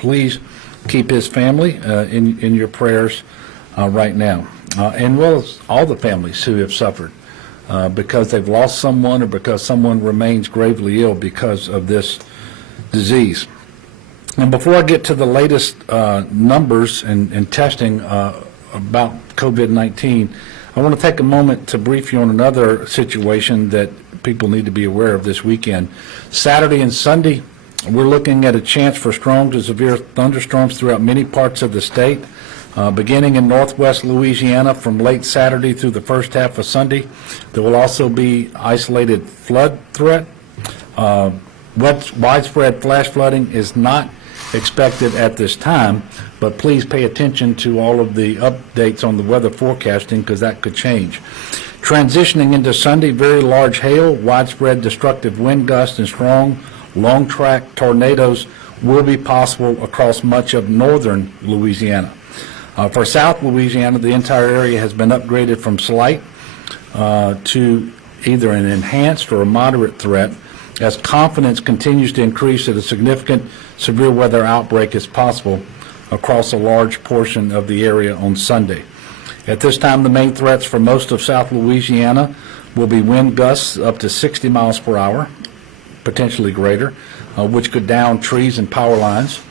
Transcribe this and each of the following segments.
please keep his family in your prayers right now, and well as all the families who have suffered because they've lost someone or because someone remains gravely ill because of this disease. And before I get to the latest numbers and testing about COVID-19, I want to take a moment to brief you on another situation that people need to be aware of this weekend. Saturday and Sunday, we're looking at a chance for strong to severe thunderstorms throughout many parts of the state, beginning in northwest Louisiana from late Saturday through the first half of Sunday. There will also be isolated flood threat. Widespread flash flooding is not expected at this time, but please pay attention to all of the updates on the weather forecasting because that could change. Transitioning into Sunday, very large hail, widespread destructive wind gusts, and strong long-track tornadoes will be possible across much of northern Louisiana. For South Louisiana, the entire area has been upgraded from slight to either an enhanced or a moderate threat, as confidence continues to increase that a significant severe weather outbreak is possible across a large portion of the area on Sunday. At this time, the main threats for most of South Louisiana will be wind gusts up to 60 miles per hour, potentially greater, which could down trees and power lines,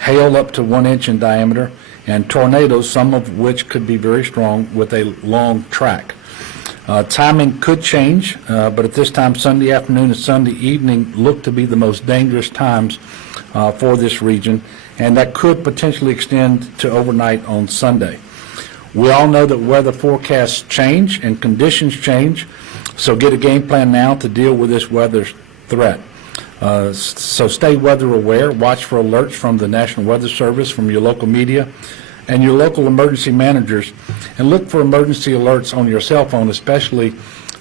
hail up to 1 inch in diameter, and tornadoes, some of which could be very strong with a long track. Timing could change, but at this time, Sunday afternoon and Sunday evening look to be the most dangerous times for this region, and that could potentially extend to overnight on Sunday. We all know that weather forecasts change and conditions change, so get a game plan now to deal with this weather threat. So stay weather aware, watch for alerts from the National Weather Service, from your local media, and your local emergency managers, and look for emergency alerts on your cell phone, especially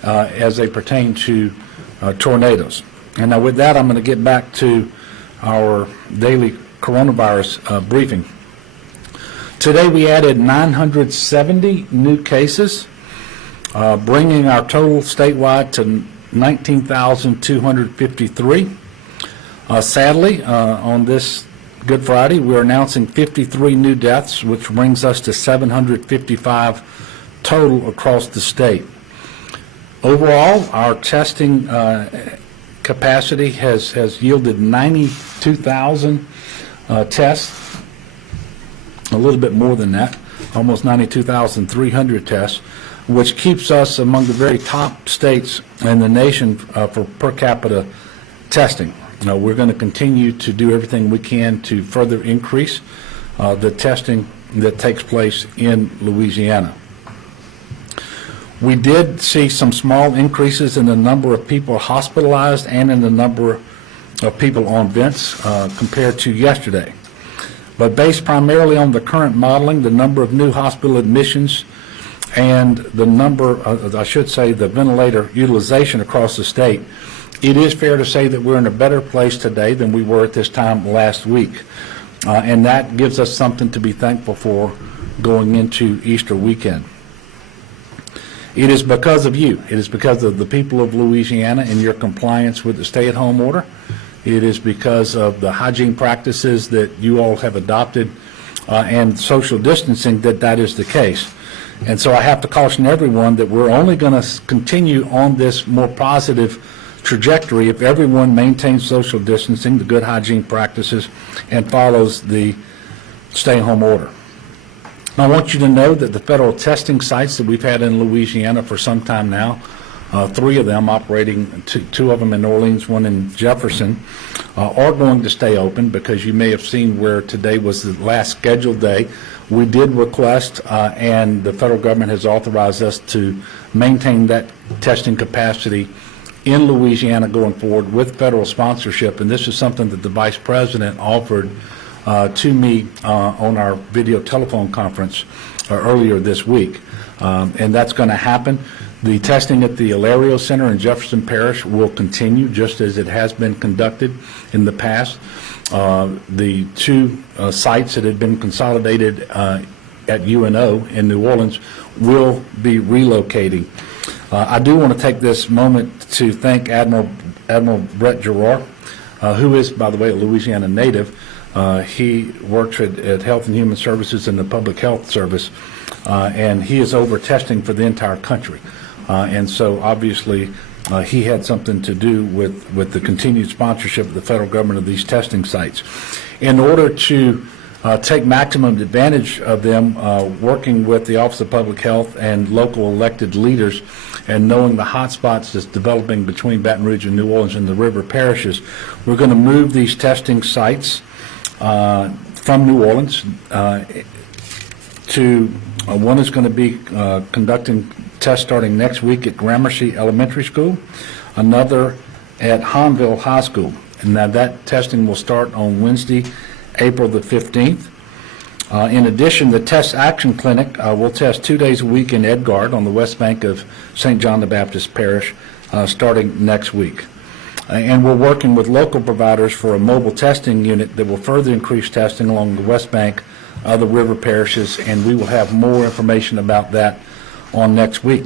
as they pertain to tornadoes. And now with that, I'm going to get back to our daily coronavirus briefing. Today we added 970 new cases, bringing our total statewide to 19,253. Sadly, on this Good Friday, we're announcing 53 new deaths, which brings us to 755 total across the state. Overall, our testing capacity has yielded 92,000 tests, a little bit more than that, almost 92,300 tests, which keeps us among the very top states in the nation for per capita testing. We're going to continue to do everything we can to further increase the testing that takes place in Louisiana. We did see some small increases in the number of people hospitalized and in the number of people on vents compared to yesterday. But based primarily on the current modeling, the number of new hospital admissions and the number, the ventilator utilization across the state, it is fair to say that we're in a better place today than we were at this time last week. And that gives us something to be thankful for going into Easter weekend. It is because of you. It is because of the people of Louisiana and your compliance with the stay-at-home order. It is because of the hygiene practices that you all have adopted and social distancing that is the case. And so I have to caution everyone that we're only going to continue on this more positive trajectory if everyone maintains social distancing, the good hygiene practices, and follows the stay-home order. Now, I want you to know that the federal testing sites that we've had in Louisiana for some time now, 3 of them operating, 2 of them in Orleans, 1 in Jefferson, are going to stay open because you may have seen where today was the last scheduled day. We did request, and the federal government has authorized us to maintain that testing capacity in Louisiana going forward with federal sponsorship, and this is something that the Vice President offered to me on our video telephone conference earlier this week, and that's going to happen. The testing at the Ilario Center in Jefferson Parish will continue just as it has been conducted in the past. The 2 sites that had been consolidated at UNO in New Orleans will be relocating. I do want to take this moment to thank Admiral Brett Giroir, who is, by the way, a Louisiana native, He works at Health and Human Services in the Public Health Service, and he is over testing for the entire country. And so obviously he had something to do with the continued sponsorship of the federal government of these testing sites. In order to take maximum advantage of them, working with the Office of Public Health and local elected leaders, and knowing the hot spots that's developing between Baton Rouge and New Orleans and the river parishes, we're going to move these testing sites from New Orleans to one is going to be conducting tests starting next week at Gramercy Elementary School, another at Hanville High School. And now that testing will start on Wednesday, April the 15th. In addition, the Test Action Clinic will test 2 days a week in Edgard on the west bank of St. John the Baptist Parish starting next week. And we're working with local providers for a mobile testing unit that will further increase testing along the west bank of the river parishes, and we will have more information about that on next week.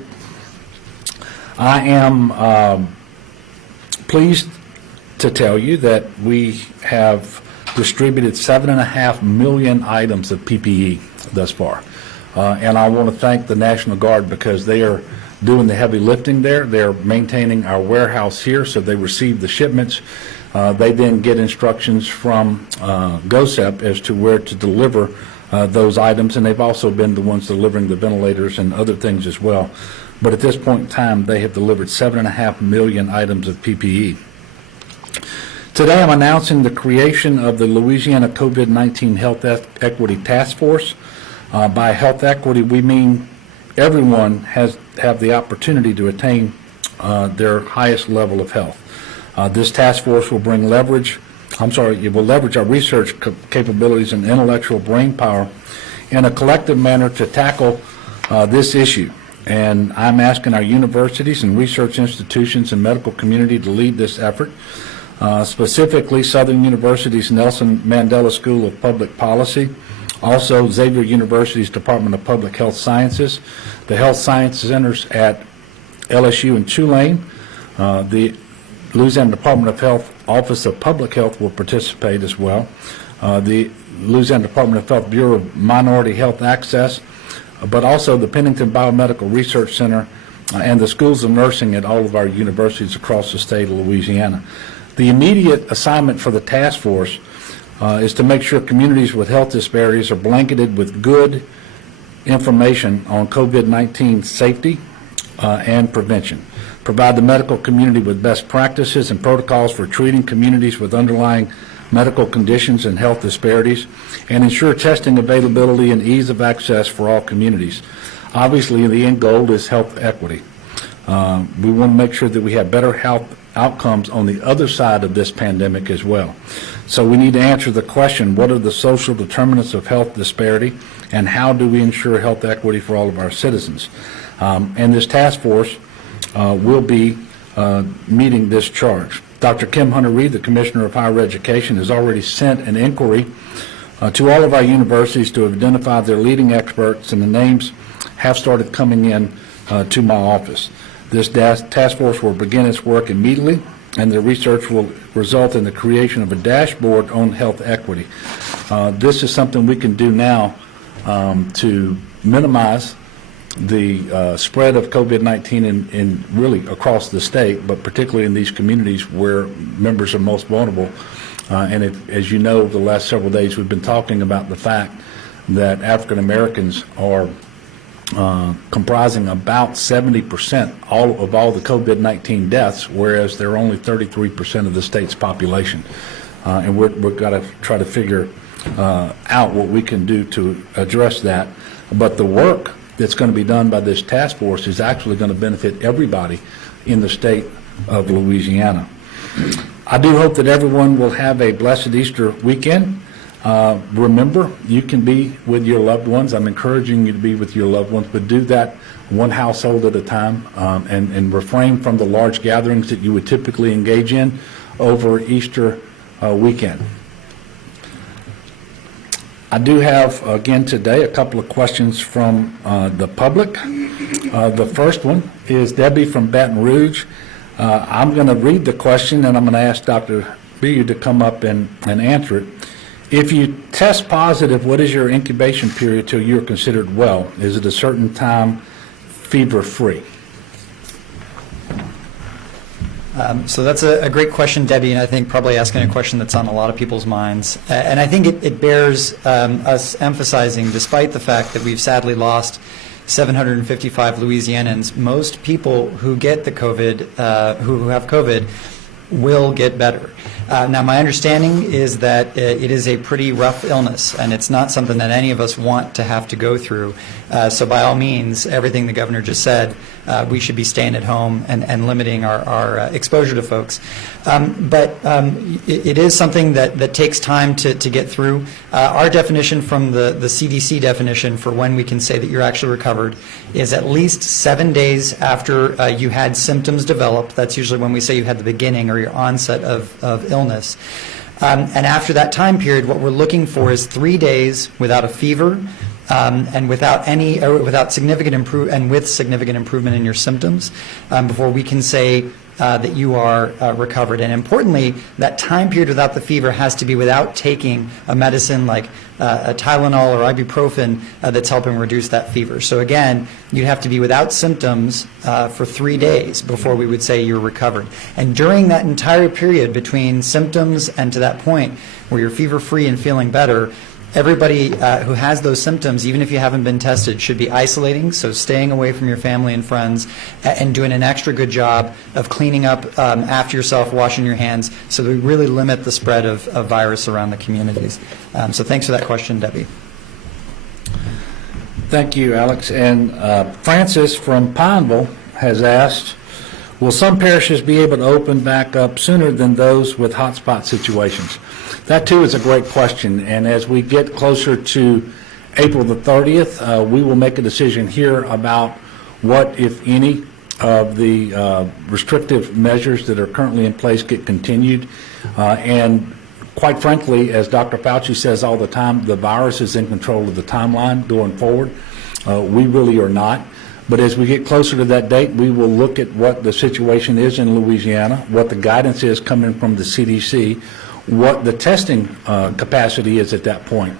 I am pleased to tell you that we have distributed 7.5 million items of PPE thus far. And I want to thank the National Guard because they are doing the heavy lifting there. They're maintaining our warehouse here, so they receive the shipments. They then get instructions from GOSEP as to where to deliver those items, and they've also been the ones delivering the ventilators and other things as well. But at this point in time, they have delivered 7.5 million items of PPE. Today I'm announcing the creation of the Louisiana COVID-19 Health Equity Task Force. By health equity, we mean everyone have the opportunity to attain their highest level of health. This task force will leverage our research capabilities and intellectual brain power in a collective manner to tackle this issue. And I'm asking our universities and research institutions and medical community to lead this effort. Specifically, Southern University's Nelson Mandela School of Public Policy, also Xavier University's Department of Public Health Sciences, the Health Science Centers at LSU and Tulane, the Louisiana Department of Health Office of Public Health will participate as well, the Louisiana Department of Health Bureau of Minority Health Access, but also the Pennington Biomedical Research Center and the schools of nursing at all of our universities across the state of Louisiana. The immediate assignment for the task force is to make sure communities with health disparities are blanketed with good information on COVID-19 safety and prevention, provide the medical community with best practices and protocols for treating communities with underlying medical conditions and health disparities, and ensure testing availability and ease of access for all communities. Obviously, the end goal is health equity. We want to make sure that we have better health outcomes on the other side of this pandemic as well. So we need to answer the question, what are the social determinants of health disparity, and how do we ensure health equity for all of our citizens? And this task force will be meeting this charge. Dr. Kim Hunter-Reid, the Commissioner of Higher Education, has already sent an inquiry to all of our universities to identify their leading experts, and the names have started coming in to my office. This task force will begin its work immediately, and the research will result in the creation of a dashboard on health equity. This is something we can do now to minimize the spread of COVID-19 in really across the state, but particularly in these communities where members are most vulnerable. As you know, the last several days we've been talking about the fact that African Americans are comprising about 70% of all the COVID-19 deaths, whereas they're only 33% of the state's population. And we've got to try to figure out what we can do to address that. But the work that's going to be done by this task force is actually going to benefit everybody in the state of Louisiana. I do hope that everyone will have a blessed Easter weekend. Remember, you can be with your loved ones. I'm encouraging you to be with your loved ones, but do that one household at a time, and refrain from the large gatherings that you would typically engage in over Easter weekend. I do have, again today, a couple of questions from the public. The first one is Debbie from Baton Rouge. I'm going to read the question, and I'm going to ask Dr. Beard to come up and answer it. If you test positive, what is your incubation period till you're considered well? Is it a certain time fever-free? So that's a great question, Debbie, and I think probably asking a question that's on a lot of people's minds. And I think it bears us emphasizing, despite the fact that we've sadly lost 755 Louisianans, most people who get the COVID, who have COVID, will get better. Now, my understanding is that it is a pretty rough illness, and it's not something that any of us want to have to go through. So by all means, everything the governor just said, we should be staying at home and limiting our exposure to folks. But it is something that takes time to get through. Our definition from the CDC definition for when we can say that you're actually recovered is at least 7 days after you had symptoms develop. That's usually when we say you had the beginning or your onset of illness. And after that time period, what we're looking for is 3 days without a fever, and without significant improvement in your symptoms before we can say that you are recovered. And importantly, that time period without the fever has to be without taking a medicine like a Tylenol or ibuprofen that's helping reduce that fever. So again, you'd have to be without symptoms for 3 days before we would say you're recovered. And during that entire period between symptoms and to that point where you're fever-free and feeling better, everybody who has those symptoms, even if you haven't been tested, should be isolating, so staying away from your family and friends and doing an extra good job of cleaning up after yourself, washing your hands, so that we really limit the spread of virus around the communities. So thanks for that question, Debbie. Thank you, Alex. And Francis from Pineville has asked, will some parishes be able to open back up sooner than those with hotspot situations? That, too, is a great question. And as we get closer to April the 30th, we will make a decision here about what, if any, of the restrictive measures that are currently in place get continued. And quite frankly, as Dr. Fauci says all the time, the virus is in control of the timeline going forward. We really are not. But as we get closer to that date, we will look at what the situation is in Louisiana, what the guidance is coming from the CDC, what the testing capacity is at that point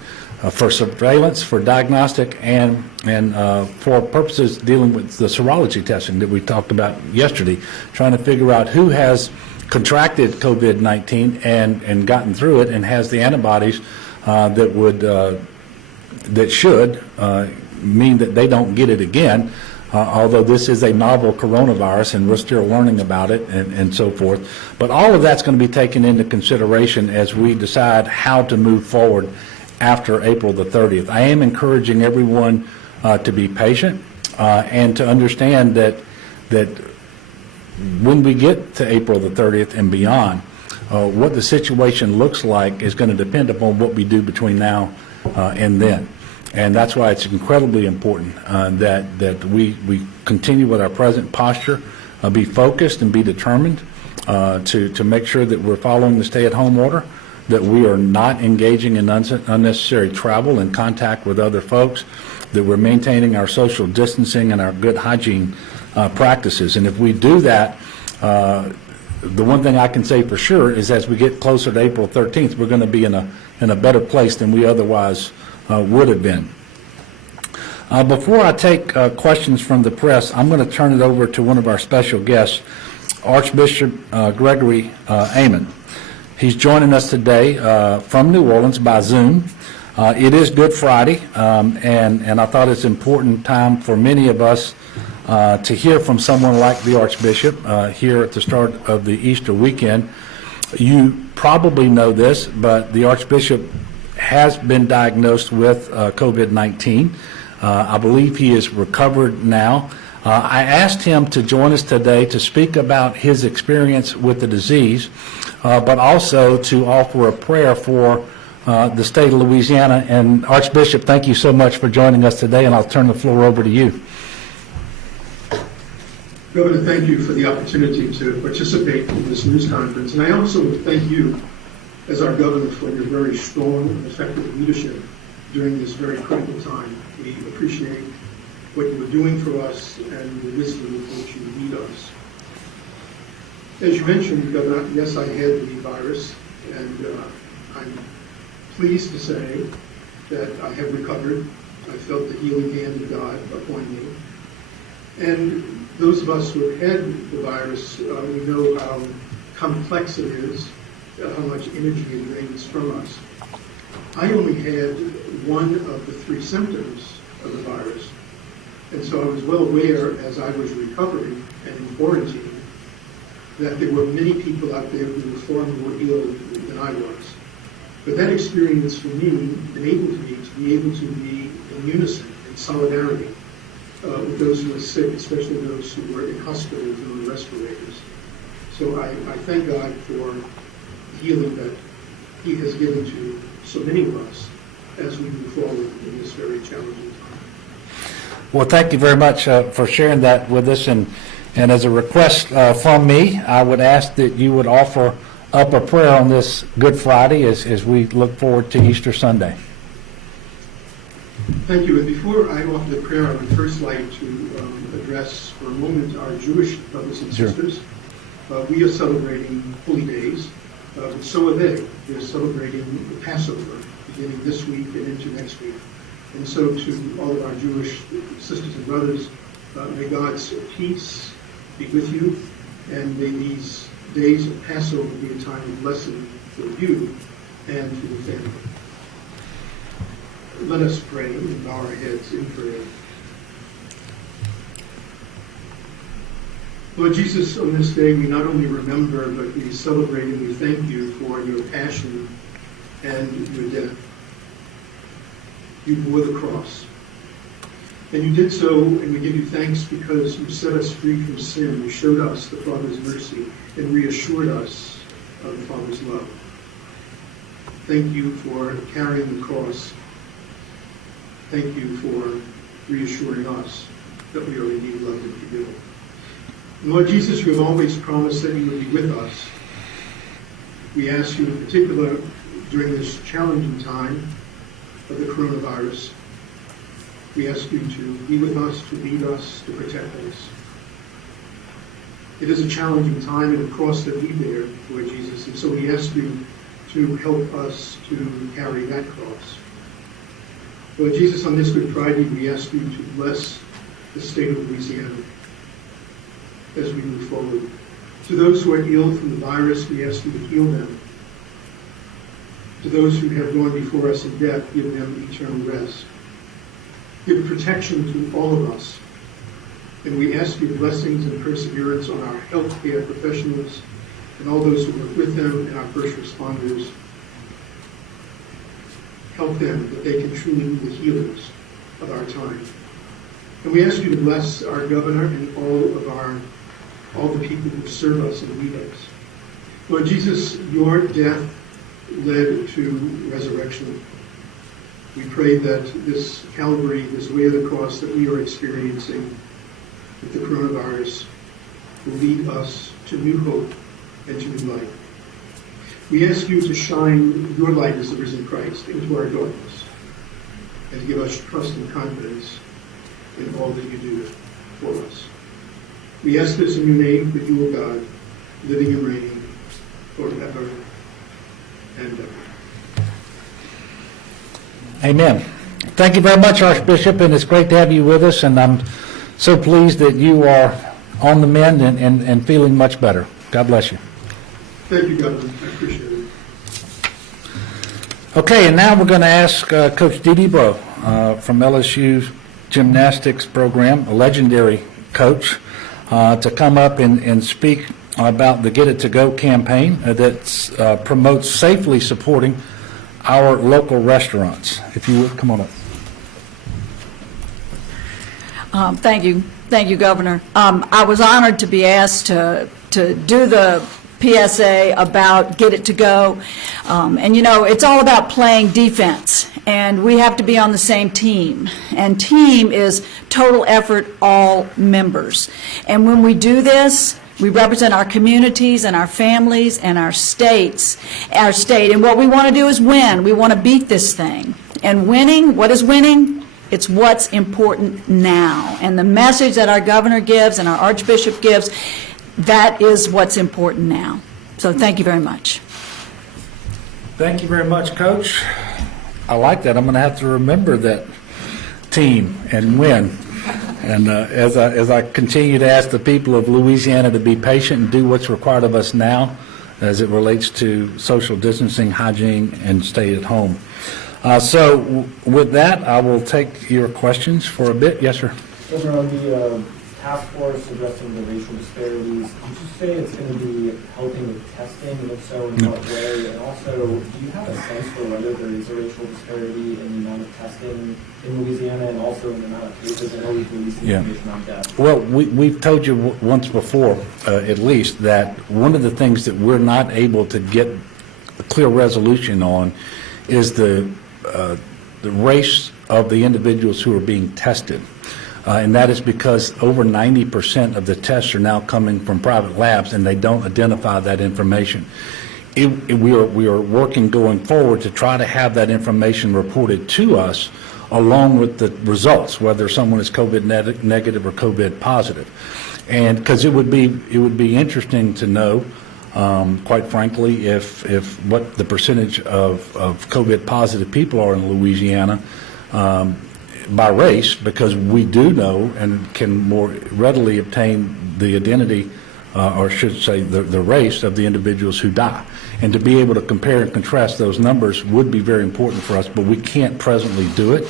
for surveillance, for diagnostic, and for purposes dealing with the serology testing that we talked about yesterday, trying to figure out who has contracted COVID-19 and gotten through it and has the antibodies that should mean that they don't get it again. Although this is a novel coronavirus and we're still learning about it and so forth. But all of that's going to be taken into consideration as we decide how to move forward after April the 30th. I am encouraging everyone to be patient and to understand that when we get to April the 30th and beyond, what the situation looks like is going to depend upon what we do between now and then. And that's why it's incredibly important that we continue with our present posture, be focused and be determined to make sure that we're following the stay-at-home order, that we are not engaging in unnecessary travel and contact with other folks, that we're maintaining our social distancing and our good hygiene practices. And if we do that, the one thing I can say for sure is as we get closer to April 13th, we're going to be in a better place than we otherwise would have been. Before I take questions from the press, I'm going to turn it over to one of our special guests, Archbishop Gregory Amen. He's joining us today from New Orleans by Zoom. It is Good Friday, and I thought it's an important time for many of us to hear from someone like the Archbishop here at the start of the Easter weekend. You probably know this, but the Archbishop has been diagnosed with COVID-19. I believe he is recovered now. I asked him to join us today to speak about his experience with the disease, but also to offer a prayer for the state of Louisiana. And Archbishop, thank you so much for joining us today, and I'll turn the floor over to you. Governor, thank you for the opportunity to participate in this news conference. And I also thank you, as our governor, for your very strong and effective leadership during this very critical time. We appreciate what you are doing for us and the wisdom with which you lead us. As you mentioned, Governor, yes, I had the virus, and I'm pleased to say that I have recovered. I felt the healing hand of God upon me. And those of us who have had the virus, we know how complex it is, how much energy it drains from us. I only had one of the three symptoms of the virus. And so I was well aware as I was recovering and in quarantine that there were many people out there who were far more ill than I was. But that experience for me enabled me to be able to be in unison, in solidarity with those who were sick, especially those who were in hospitals and on respirators. So I thank God for the healing that He has given to so many of us as we move forward in this very challenging time. Well, thank you very much for sharing that with us. And as a request from me, I would ask that you would offer up a prayer on this Good Friday as we look forward to Easter Sunday. Thank you. And before I offer the prayer, I would first like to address for a moment our Jewish brothers and sisters. We are celebrating holy days, but so are they. They're celebrating the Passover beginning this week and into next week. And so to all of our Jewish sisters and brothers, may God's peace be with you, and may these days of Passover be a time of blessing for you and for your family. Let us pray and bow our heads in prayer. Lord Jesus, on this day we not only remember, but we celebrate and we thank you for your passion and your death. You bore the cross. And you did so, and we give you thanks because you set us free from sin. You showed us the Father's mercy and reassured us of the Father's love. Thank you for carrying the cross. Thank you for reassuring us that we are indeed loved and forgiven. And Lord Jesus, you have always promised that you would be with us. We ask you in particular during this challenging time of the coronavirus, we ask you to be with us, to lead us, to protect us. It is a challenging time and a cross that we bear, Lord Jesus, and so we ask you to help us to carry that cross. Lord Jesus, on this Good Friday, we ask you to bless the state of Louisiana as we move forward. To those who are ill from the virus, we ask you to heal them. To those who have gone before us in death, give them eternal rest. Give protection to all of us. And we ask your blessings and perseverance on our healthcare professionals and all those who work with them and our first responders. Help them that they can truly be the healers of our time. And we ask you to bless our governor and all the people who serve us and lead us. Lord Jesus, your death led to resurrection. We pray that this Calvary, this way of the cross that we are experiencing with the coronavirus, will lead us to new hope and to new life. We ask you to shine your light as the risen Christ into our darkness and to give us trust and confidence in all that you do for us. We ask this in your name, for you, O God, living and reigning forever and ever. Amen. Thank you very much, Archbishop, and it's great to have you with us, and I'm so pleased that you are on the mend and feeling much better. God bless you. Thank you, Governor. I appreciate it. Okay, and now we're going to ask Coach Dee Bro from LSU gymnastics program, a legendary coach, to come up and speak about the Get It To Go campaign that promotes safely supporting our local restaurants. If you would, come on up. Thank you, Governor. I was honored to be asked to do the PSA about Get It To Go. And you know, it's all about playing defense, and we have to be on the same team. And team is total effort, all members. And when we do this, we represent our communities and our families and our state. And what we want to do is win. We want to beat this thing. And winning, what is winning? It's what's important now. And the message that our governor gives and our archbishop gives, that is what's important now. So thank you very much. Thank you very much, Coach. I like that. I'm going to have to remember that team and win. And as I continue to ask the people of Louisiana to be patient and do what's required of us now as it relates to social distancing, hygiene, and stay at home. So with that, I will take your questions for a bit. Yes, sir. Governor, on the task force addressing the racial disparities, did you say it's going to be helping with testing, and if so, in what way? And also, do you have a sense for whether there is a racial disparity in the amount of testing in Louisiana and also in the amount of cases? I know we've released information on death. Well, we've told you once before, at least, that one of the things that we're not able to get a clear resolution on is the race of the individuals who are being tested. And that is because over 90% of the tests are now coming from private labs, and they don't identify that information. We are working going forward to try to have that information reported to us along with the results, whether someone is COVID negative or COVID positive. And because it would be interesting to know, quite frankly, if what the percentage of COVID positive people are in Louisiana by race, because we do know and can more readily obtain the identity, or should say the race of the individuals who die. And to be able to compare and contrast those numbers would be very important for us, but we can't presently do it.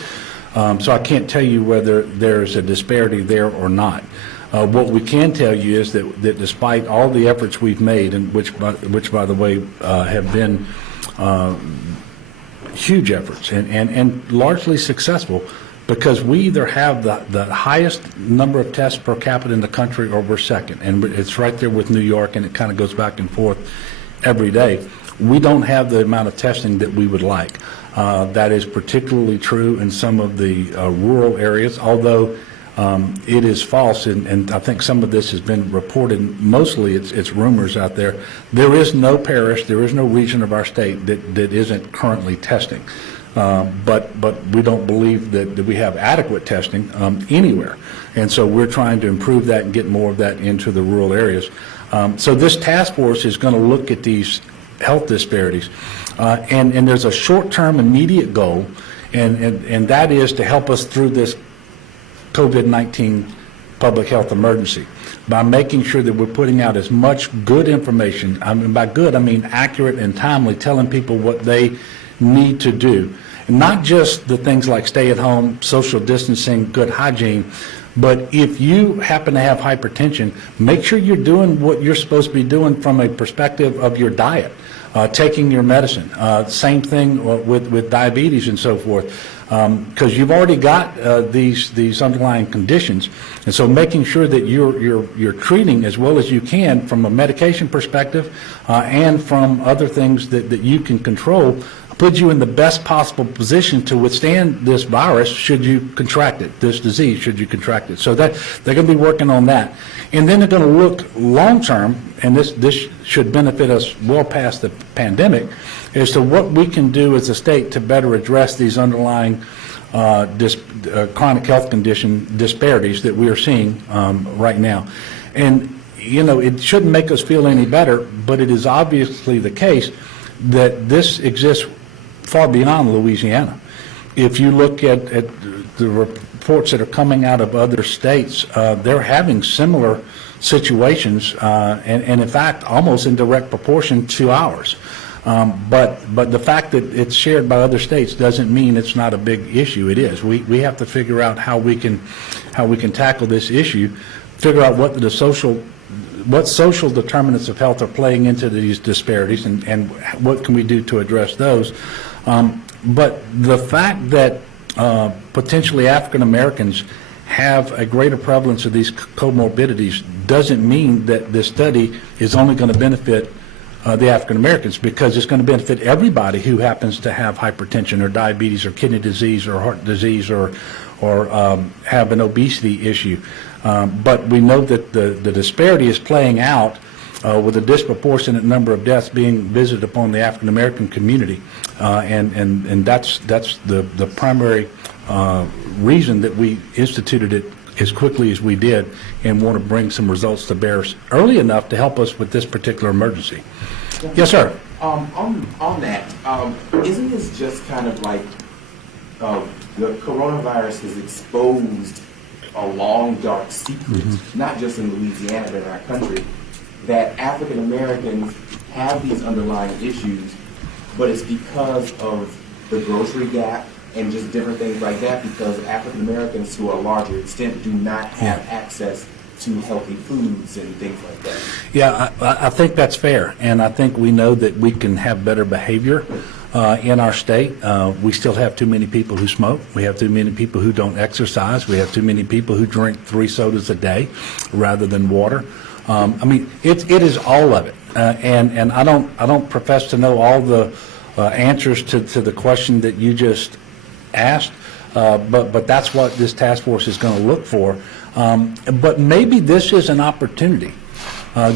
So I can't tell you whether there's a disparity there or not. What we can tell you is that despite all the efforts we've made, and which by the way have been huge efforts and largely successful, because we either have the highest number of tests per capita in the country or we're second, and it's right there with New York, and it kind of goes back and forth every day. We don't have the amount of testing that we would like. That is particularly true in some of the rural areas, although it is false, and I think some of this has been reported. Mostly it's rumors out there. There is no parish, there is no region of our state that isn't currently testing. But we don't believe that we have adequate testing anywhere. And so we're trying to improve that and get more of that into the rural areas. So this task force is going to look at these health disparities. And there's a short-term immediate goal, and that is to help us through this COVID-19 public health emergency by making sure that we're putting out as much good information. I mean, by good, I mean accurate and timely, telling people what they need to do. And not just the things like stay at home, social distancing, good hygiene, but if you happen to have hypertension, make sure you're doing what you're supposed to be doing from a perspective of your diet, taking your medicine. Same thing with diabetes and so forth, because you've already got these underlying conditions, and so making sure that you're treating as well as you can from a medication perspective and from other things that you can control puts you in the best possible position to withstand this virus should you contract it, this disease should you contract it. So that they're going to be working on that. And then they're going to look long term, and this should benefit us well past the pandemic, as to what we can do as a state to better address these underlying chronic health condition disparities that we are seeing right now. And, you know, it shouldn't make us feel any better, but it is obviously the case that this exists far beyond Louisiana. If you look at the reports that are coming out of other states, they're having similar situations, and in fact, almost in direct proportion to ours. But the fact that it's shared by other states doesn't mean it's not a big issue. It is. We have to figure out how we can tackle this issue, figure out what social determinants of health are playing into these disparities, and what can we do to address those. But the fact that potentially African Americans have a greater prevalence of these comorbidities doesn't mean that this study is only going to benefit the African Americans, because it's going to benefit everybody who happens to have hypertension or diabetes or kidney disease or heart disease or have an obesity issue. But we know that the disparity is playing out with a disproportionate number of deaths being visited upon the African American community, and that's the primary reason that we instituted it as quickly as we did, and want to bring some results to bear early enough to help us with this particular emergency. Yes, sir. On that, isn't this just kind of like the coronavirus has exposed a long, dark secret, not just in Louisiana, but in our country, that African Americans have these underlying issues, but it's because of the grocery gap and just different things like that, because African Americans, to a larger extent, do not have access to healthy foods and things like that. Yeah, I think that's fair, and I think we know that we can have better behavior in our state. We still have too many people who smoke. We have too many people who don't exercise. We have too many people who drink 3 sodas a day rather than water. I mean, it is all of it, and I don't profess to know all the answers to the question that you just asked, but that's what this task force is going to look for. But maybe this is an opportunity,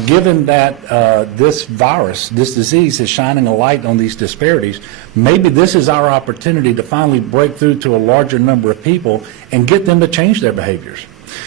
given that this virus, this disease is shining a light on these disparities. Maybe this is our opportunity to finally break through to a larger number of people and get them to change their behaviors.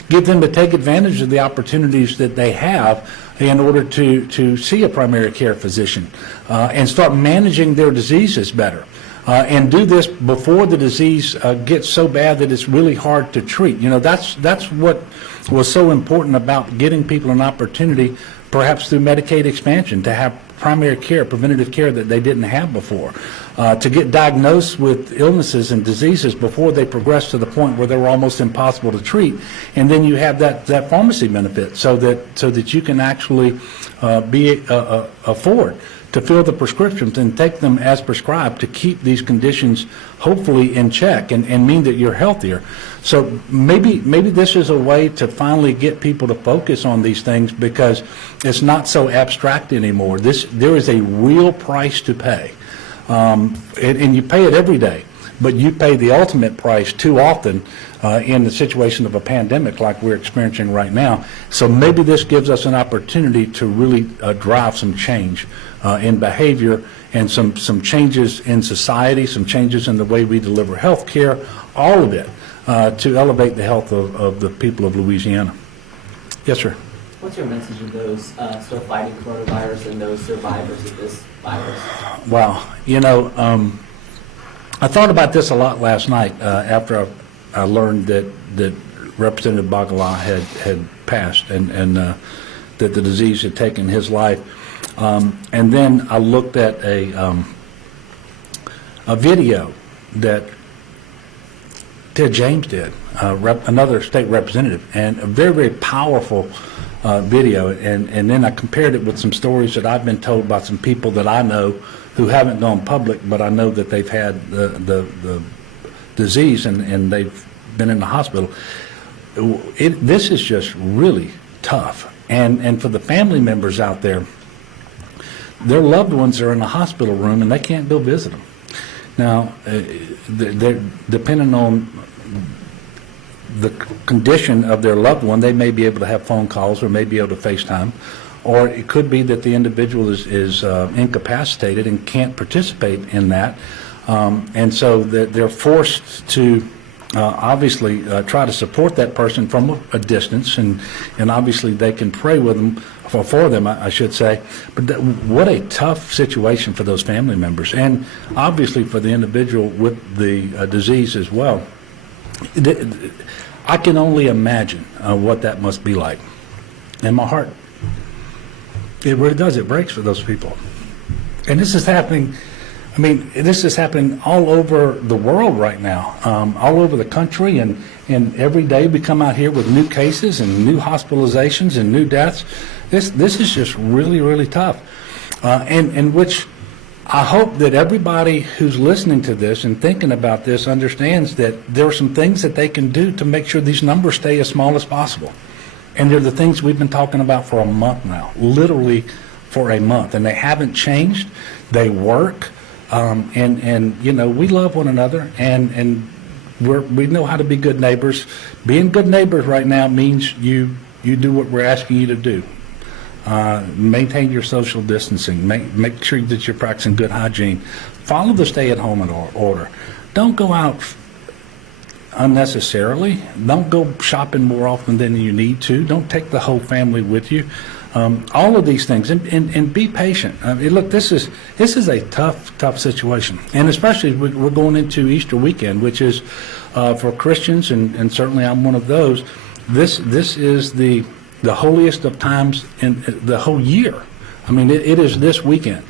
Get them to take advantage of the opportunities that they have in order to see a primary care physician and start managing their diseases better. And do this before the disease gets so bad that it's really hard to treat. You know, that's what was so important about getting people an opportunity, perhaps through Medicaid expansion, to have primary care, preventative care that they didn't have before, to get diagnosed with illnesses and diseases before they progress to the point where they were almost impossible to treat. And then you have that pharmacy benefit so that you can actually afford to fill the prescriptions and take them as prescribed to keep these conditions hopefully in check and mean that you're healthier. So maybe this is a way to finally get people to focus on these things, because it's not so abstract anymore. There is a real price to pay, and you pay it every day, but you pay the ultimate price too often in the situation of a pandemic like we're experiencing right now. So maybe this gives us an opportunity to really drive some change in behavior and some changes in society, some changes in the way we deliver health care, all of it to elevate the health of the people of Louisiana. Yes, sir. What's your message to those still fighting coronavirus and those survivors of this virus? Wow. You know, I thought about this a lot last night after I learned that Representative Bagala had passed and that the disease had taken his life. And then I looked at a video that Ted James did, another state representative, and a very, very powerful video. And then I compared it with some stories that I've been told by some people that I know who haven't gone public, but I know that they've had the disease and they've been in the hospital. This is just really tough. And for the family members out there, their loved ones are in the hospital room and they can't go visit them. Now, they're depending on the condition of their loved one, they may be able to have phone calls or may be able to FaceTime, or it could be that the individual is incapacitated and can't participate in that. And so they're forced to obviously try to support that person from a distance, and obviously they can pray with them, for them, I should say. But what a tough situation for those family members, and obviously for the individual with the disease as well. I can only imagine what that must be like. And my heart, it really does. It breaks for those people. And this is happening. I mean, this is happening all over the world right now, all over the country, and every day we come out here with new cases and new hospitalizations and new deaths. This is just really, really tough, and which I hope that everybody who's listening to this and thinking about this understands that there are some things that they can do to make sure these numbers stay as small as possible. And they're the things we've been talking about for a month now, literally for a month, and they haven't changed. They work. And you know, we love one another, and we know how to be good neighbors. Being good neighbors right now means you do what we're asking you to do. Maintain your social distancing. Make sure that you're practicing good hygiene. Follow the stay-at-home order. Don't go out unnecessarily. Don't go shopping more often than you need to. Don't take the whole family with you. All of these things, and be patient. I mean, look, this is a tough situation, and especially we're going into Easter weekend, which is for Christians, and certainly I'm one of those. This is the holiest of times in the whole year. I mean, it is this weekend,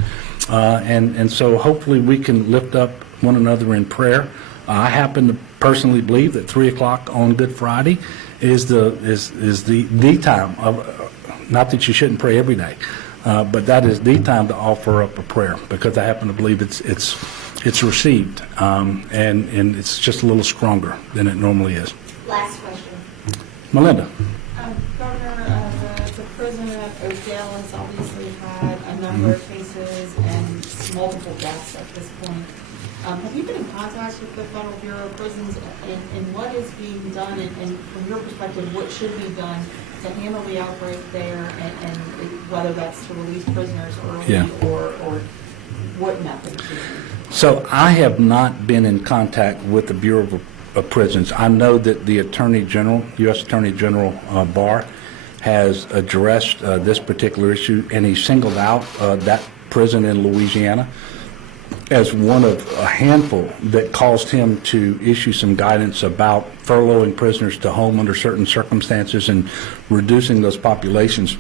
and so hopefully we can lift up one another in prayer. I happen to personally believe that 3 o'clock on Good Friday is the time of. Not that you shouldn't pray every day, but that is the time to offer up a prayer, because I happen to believe it's received, and it's just a little stronger than it normally is. Last question. Melinda. Governor, the prison at Oakdale has obviously had a number of cases and multiple deaths at this point. Have you been in contact with the Federal Bureau of Prisons, and what is being done, and from your perspective, what should be done to handle the outbreak there, and whether that's to release prisoners early or what methods? So I have not been in contact with the Bureau of Prisons. I know that the Attorney General, U.S. Attorney General Barr, has addressed this particular issue, and he singled out that prison in Louisiana as one of a handful that caused him to issue some guidance about furloughing prisoners to home under certain circumstances and reducing those populations.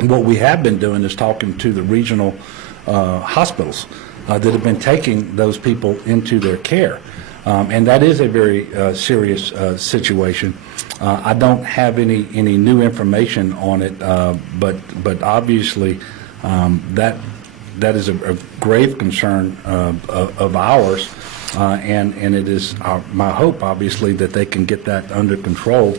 What we have been doing is talking to the regional hospitals that have been taking those people into their care. And that is a very serious situation. I don't have any new information on it, but obviously that is a grave concern of ours, and it is my hope, obviously, that they can get that under control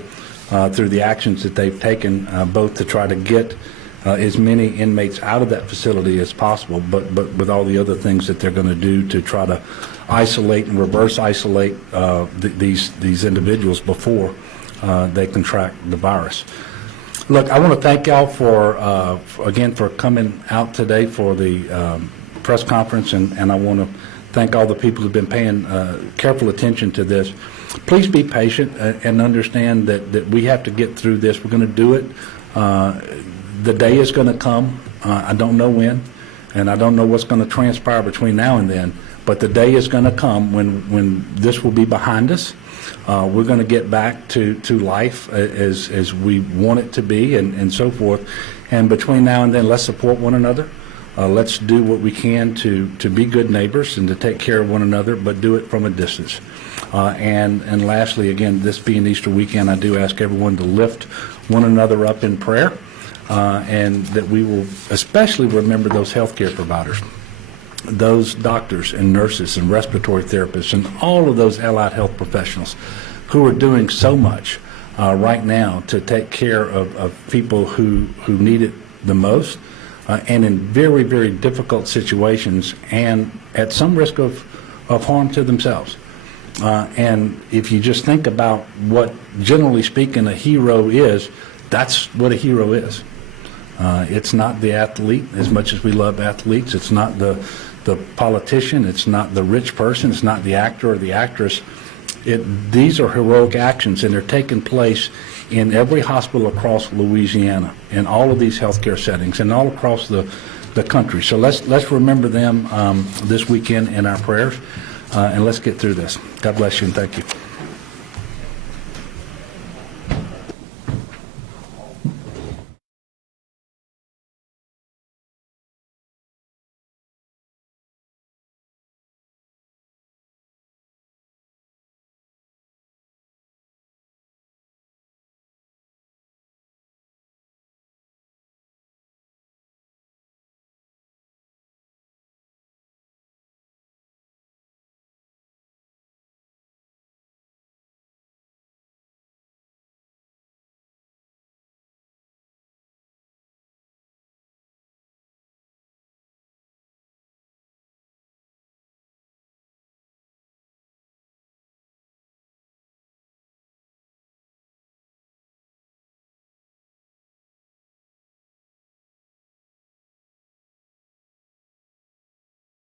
through the actions that they've taken, both to try to get as many inmates out of that facility as possible, but with all the other things that they're going to do to try to isolate and reverse isolate these individuals before they contract the virus. Look, I want to thank y'all again for coming out today for the press conference, and I want to thank all the people who've been paying careful attention to this. Please be patient and understand that we have to get through this. We're going to do it. The day is going to come. I don't know when, and I don't know what's going to transpire between now and then, but the day is going to come when this will be behind us. We're going to get back to life as we want it to be, and so forth. And between now and then, let's support one another. Let's do what we can to be good neighbors and to take care of one another, but do it from a distance. And lastly, again, this being Easter weekend, I do ask everyone to lift one another up in prayer, and that we will especially remember those healthcare providers, those doctors and nurses and respiratory therapists and all of those allied health professionals who are doing so much right now to take care of people who need it the most, and in very, very difficult situations and at some risk of harm to themselves. And if you just think about what, generally speaking, a hero is, that's what a hero is. It's not the athlete, as much as we love athletes. It's not the politician. It's not the rich person. It's not the actor or the actress. These are heroic actions, and they're taking place in every hospital across Louisiana, in all of these healthcare settings, and all across the country. So let's remember them this weekend in our prayers, and let's get through this. God bless you, and thank you.